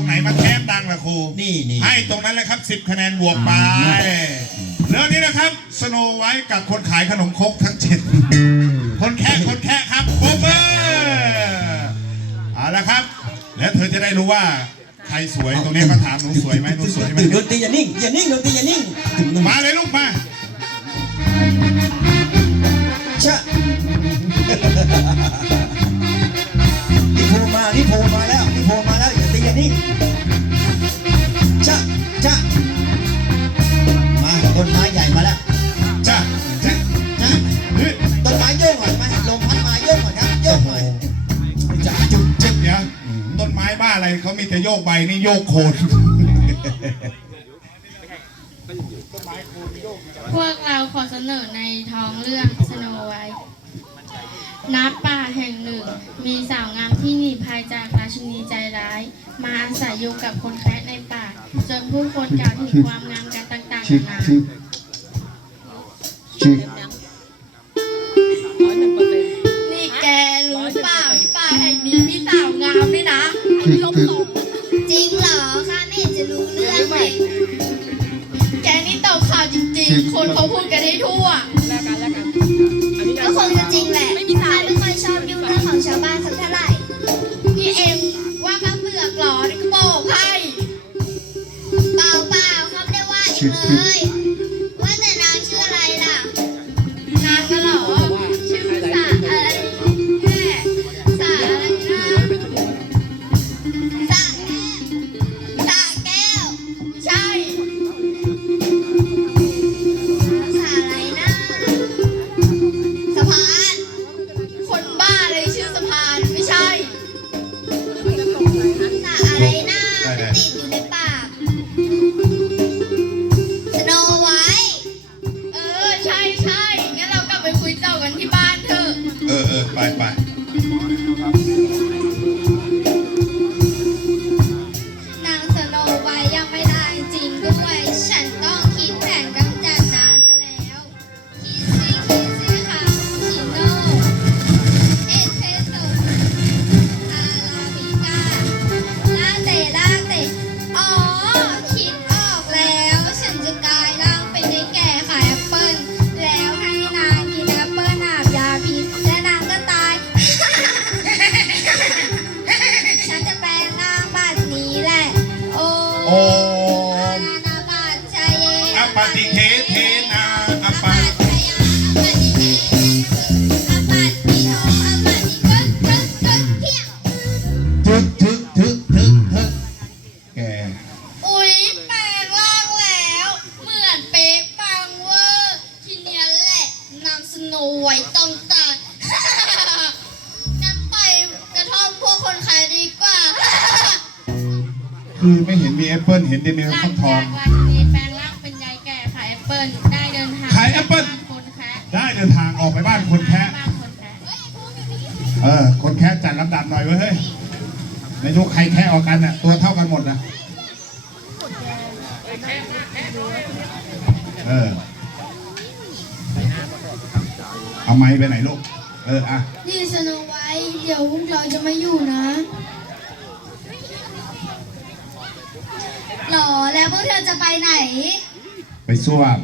รงไหนมาแทบดังล่ะครู นี่นี่ให้ตรงนั้นเลยครับ10คะแนนบวกไปเรื่องนี้นะครับสโนไว้กับคนขายขนมครกทั้งเจ็ดคนแค่คนแค่ครับโอเบอร์เอาละครับ แล้วเธอจะได้รู้ว่าใครสวยตรงนี้มาถามหนูสวยไหมหนูสวยไหมดนตรีอย่านิ่งอย่านิ่งดนตรีอย่านิ่ง มาเลยลูกมา นี่โยกโคน พวกเราขอเสนอในท้องเรื่องสโนไวท์ณป่าแห่งหนึ่ง มีสาวงามที่หนีภัยจากราชินีใจร้าย มาอาศัยอยู่กับคนแคระในป่า จนผู้คนกล่าวถึงความงามกันต่างๆชินานาชิชินี่แกรู้เปล่าที่ป่าแห่งนี้มีสาวงามด้วยนะจ hole น ฏิเทเทนาอปะใจยาอปัติเทอปัติโทอปัติกึกกึกกึกเพียงทึกทึกทึกทึกทึกแกอุ๊ยแปลงร่างแล้ว เหมือนเป๊ะปังเวอร์ ทีเนี้ยแหละนางสโนไวท์ต้องตาย งั้นไปกระท่อมพวกคนขายดีกว่า คือไม่เห็นมีแอปเปิลเห็นแต่มีข้าวทองกราชินีแปลงร่าง ปเปิ้ลบ้านคนแคะได้เดินทางออกไปบ้านคนแค่บ้านคนแคะเออ คนแค่จัดลำดับหน่อยเว้ยเฮ้ยไม่รู้ใครแค่ออกกันน่ะ ตัวเท่ากันหมดนะเออเอาไม้ไปไหนลูก เอออะนี่สโนไวท์เดี๋ยวพวกเราจะไม่อยู่นะหรอแล้วพวกเธอจะไปไหน ไปซ่วม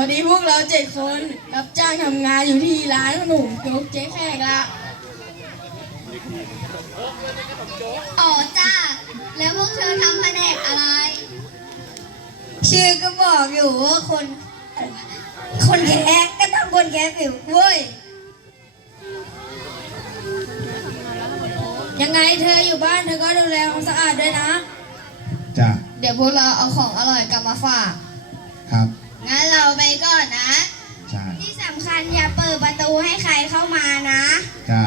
พอดีพวกเราเจ็ดคนรับจ้างทำงานอยู่ที่ร้านขนมโจ๊กเจ๊แขกละอ๋อจ้า แล้วพวกเธอทำแผนกอะไร ชื่อก็บอกอยู่ว่าคน คนแค่ก็ต้องคนแค่ผิวเว้ย ยังไงเธออยู่บ้านเธอก็ดูแลความสะอาดด้วยนะ จ้ะ เดี๋ยวพวกเราเอาของอร่อยกลับมาฝากครับ งั้นเราไปก่อนนะ ใช่ที่สำคัญอย่าเปิดประตูให้ใครเข้ามานะ จ้า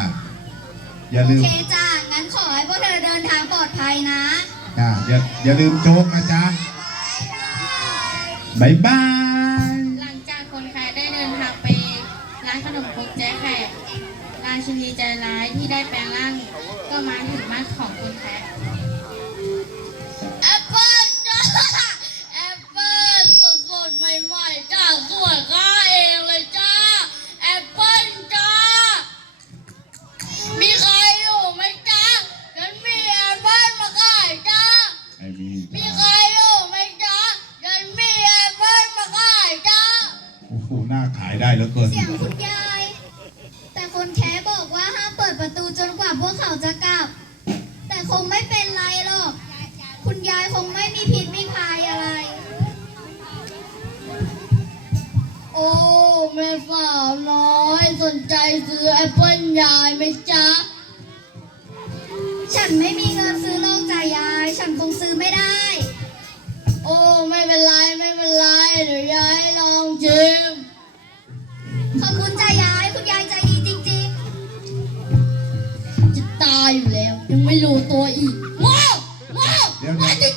อย่าโอลืมเคจ้า งั้นขอให้พวกเธอเดินทางปลอดภัยนะ จ้าอย่าอย่าลืมโจ๊กนะจ๊ะบายบาย หลังจากคนขายได้เดินทางไปร้านขนมครกแจ๊แขกราชินีใจร้ายที่ได้แปลงร่างก็มาถึงบ้านของคนแคะแอปเปิ้ล จะกลับ แต่คงไม่เป็นไรหรอก คุณยายคงไม่มีพิษมีภัยอะไร โอ้แม่สาวน้อยสนใจซื้อแอปเปิ้ลยายไหมจ๊ะ ฉันไม่มีเงินซื้อลองจ่ายยาย ฉันคงซื้อไม่ได้ โอ้ไม่เป็นไรไม่เป็นไรเดี๋ยวยายลองชิม ยู่แล้วยังไม่รู้ตัวอีกโง่โง่เดี๋ยวโง่จริง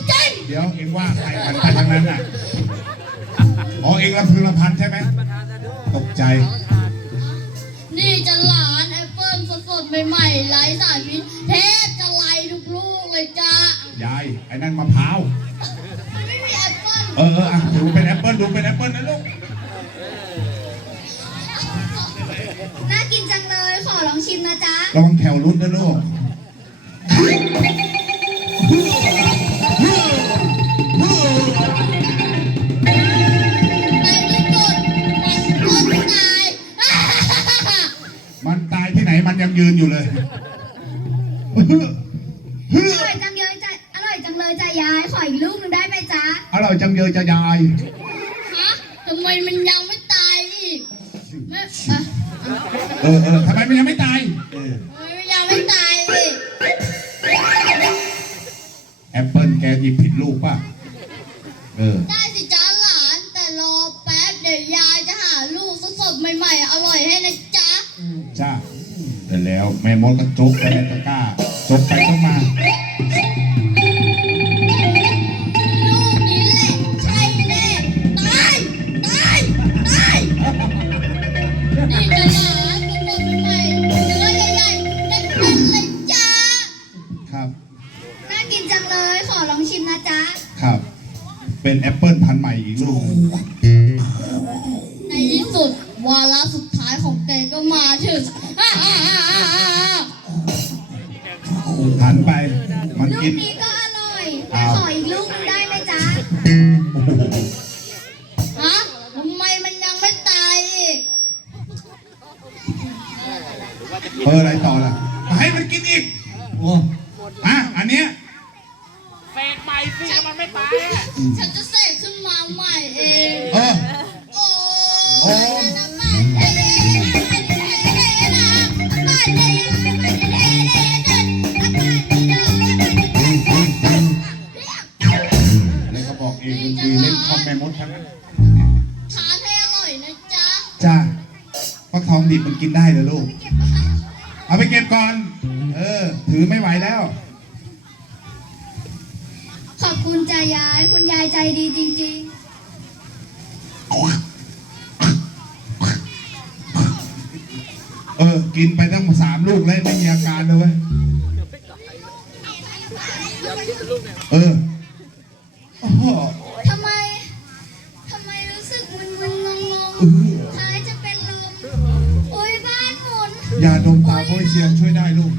เดี๋ยวเองว่าใครมันไปทางนั้นน่ะอ๋อเองลำพึงลำพันใช่ไหมตกใจ ๆนี่จะหลานแอปเปิ้ลสดๆใหม่ๆไร้สารพิษเทพจะไล่ทุกลูกเลยจ้ายาย ไอ้นั่นมะพร้าว มันไม่มีแอปเปิ้ลเออเอออะดูเป็นแอปเปิลดูเป็นแอปเปิลนะลูกๆน่ากินจังเลยขอลองชิมนะจ๊ะระวังแถวรุดนะลูก มันตายที่ไหนมันยังยืนอยู่เลยอร่อยจังเลยจ้ะอร่อยจังเลยจ้ะยาย ขออีกลูกหนึงได้ไหมจ๊ะอร่อยจังเยยจะยาย ฮะทำไมมันยังไม่ตายอีกไม่อะเออเออทำไมมันยังไม่ตายเออทำไมมันยังไม่ตายอีกแอปเปิลแกหยิบผิดลูกป่ะ เออ ได้สิจ้าหลานแต่รอแป๊บเดี๋ยวยายจะหาลูกสดๆใหม่ๆ อร่อยให้นะ จ้าเสร็จแล้วแม่มดก็จกไปในตะกร้าจกไปจกมาลูกนี้แหละใช่แน่ตายตายตายนี่จะหลานสดๆใหม่เนื้อใหญ่ๆแน่นๆเลยจ้าครับน่ากินจังเลยขอลองชิมนะจ๊ะครับ เป็นแอปเปิลพันธุ์ใหม่อีกลูกหนึ่งในที่สุดวาระสุด หันไป มันลูกิกน นี้ก็อร่อยอ้าวขออีกลูกหนึงได้ไหมจ๊ะโอ้โหฮะทำไมมันยังไม่ตายอีกเอออะไรต่อล่ะ ให้มันกินอีก โอ้อะอันเนี้ยเสกใหม่สิมันไม่ตายอะ ฉันจะเส เลยเขาบองดนตรีเล่นคอมแมมดทั้งนั้นทานให้อร่อยนะจ๊ะจ้าฟักทองดิบมันกินได้เลยลูกเอาไปเก็บก่อน เออ ถือไม่ไหวแล้ว ขอบคุณจ่ายาย คุณยายใจดีจริงเออ กินไปตั้งสามลูกแล้วไม่มีอาการเลยเว้ยเออ เซียนช่วยได้ลูก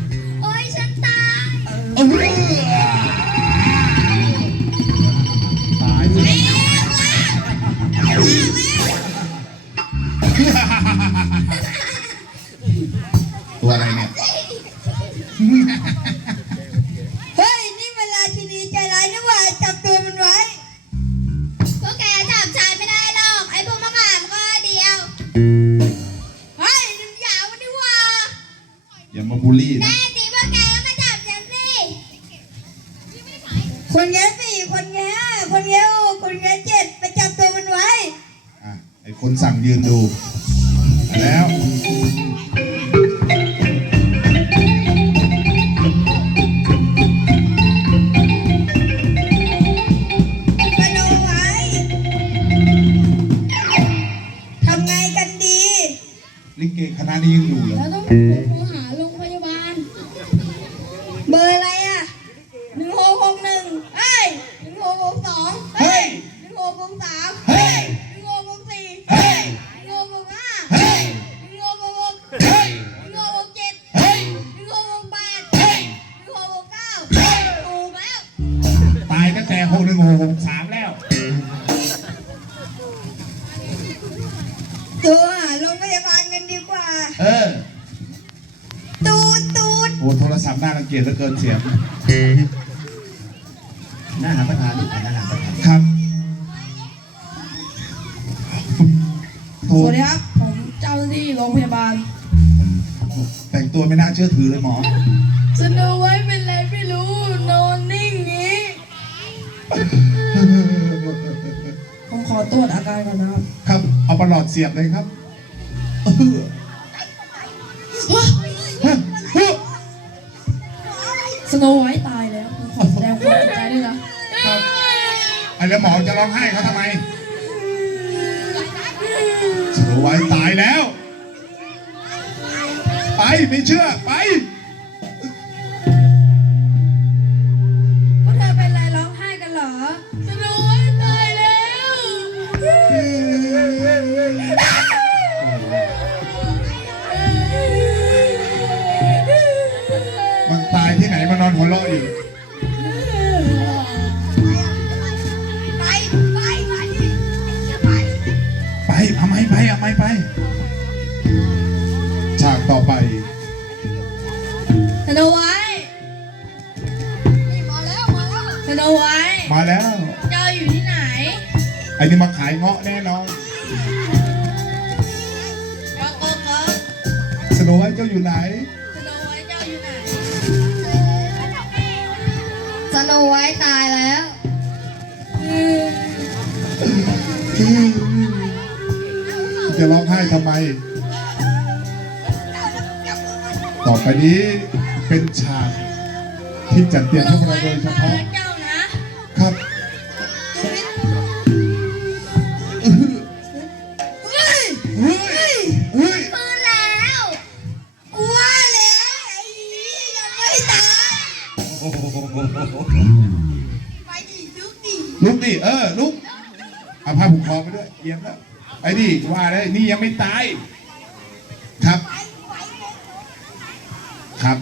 คนแง่สี่คนแง่ห้าคนแง่หกคนแง่เจ็ดไปจับตัวมันไว้ อะไอคนสั่งยืนดูมาแล้วไปลงไว้ ทำไงกันดี ลิเกคณะนี้ยังอยู่เหรอ แล้วต้อง งสามเฮ้ยหนึ่งหกสี่เฮ้ยหนึ่งหกห้าเฮ้ยหนึ่งหกหกเฮ้ยหนึ่งหกเจ็ดเฮ้ยหนึ่งหกแปดเฮ้ยหนึ่งหกเก้าเฮ้ยถูกแล้วตายตั้งแต่หกหนึ่งหกหกสามแล้วตัวโรงพยาบาลกันดีกว่า เออตูดตูดโอ้โทรศัพท์น่ารังเกียจเหลือเกินเสียงหน้าหาประธาน ต่งตัวไม่น่าเชื่อถือเลยหมอสโนไว้เป็นไรไม่รู้นอนนิ่งงี้ผมขอตรวจอาการก่อนนะครับ ครับ เอาประหลอดเสียบเลยครับเออฮะฮะสโนไว้ตายแล้วผมขอแสดงความเสียใจด้วยนะไอ้แล้วหมอจะร้องไห้เขาทำไมสโนไว้ตายแล้ว ไป มาขายเงาะแน่นอนก็ก็ก็สโนไว้เจ้าอยู่ไหน สโนไว้เจ้าอยู่ไหน สโนไว้ตายแล้วจะร้องไห้ทำไม ต่อไปนี้เป็นฉากที่จัดเตรียมพวกเราโดยเฉพาะ ไปด้วยเอียงแล้วไอ้ดิว่าเลยนี่ยังไม่ตาย ครับ ครับ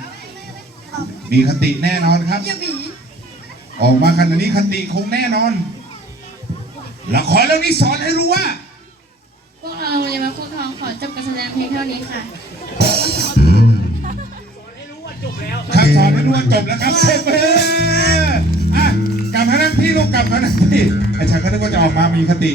มีคติแน่นอนครับอย่าบีออกมาขนาดนี้คติคงแน่นอนละครเรื่องนี้สอนให้รู้ว่าพวกเราโรงเรียนวัดโคกทองขอจบการแสดงเพียงเท่านี้ค่ะครับสอนให้รู้ว่าจบแล้วครับเฮ้อะกลับมานั่งที่ลูกกลับมานั่งที่ไอ้ฉันก็นึกว่าจะออกมามีคติ